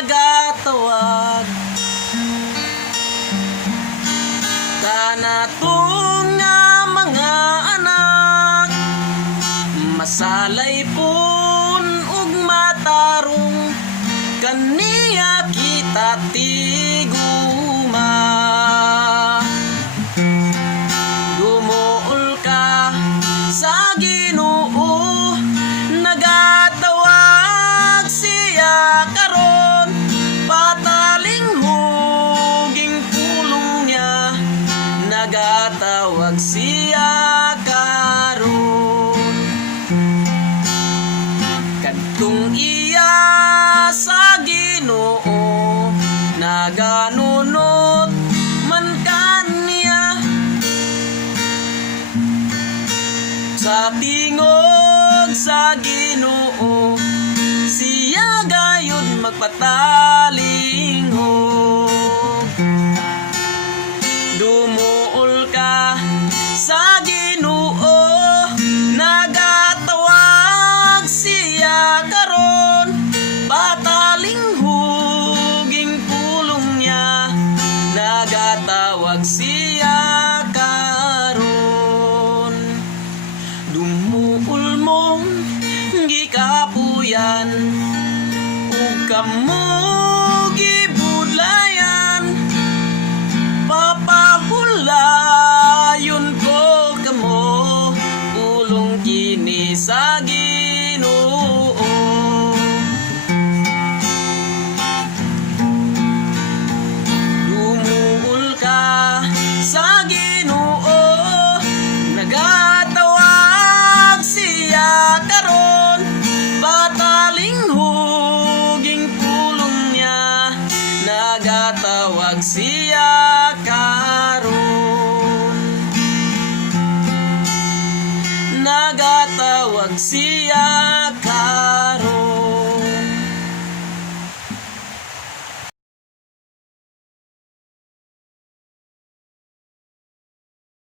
nagatawag kanatong nga mga anak, masalay pun ug matarong kaniya kita tiguma. Dumuol ka sa Ginoo, nagatawag siya karon, pataling huging pulong niya, nagatawag siya karon. Kadtong iya sa Ginoo, naganunot man kaniya, sa tingog sa Ginoo siya gayud magpatalinghog. Dumuol ka sa Ginoo, nagatawag siya karon, patalinghuging pulong niya, nagatawag siya karon. Dumuol mong gikapuyan ug kamo gibudlayan, papahulayon ko kamo, pulong kini sa Ginoo. Dumuol ka sa Ginoo, nagatawag siya karon, patalinghuging pulong niya, nagatawag siya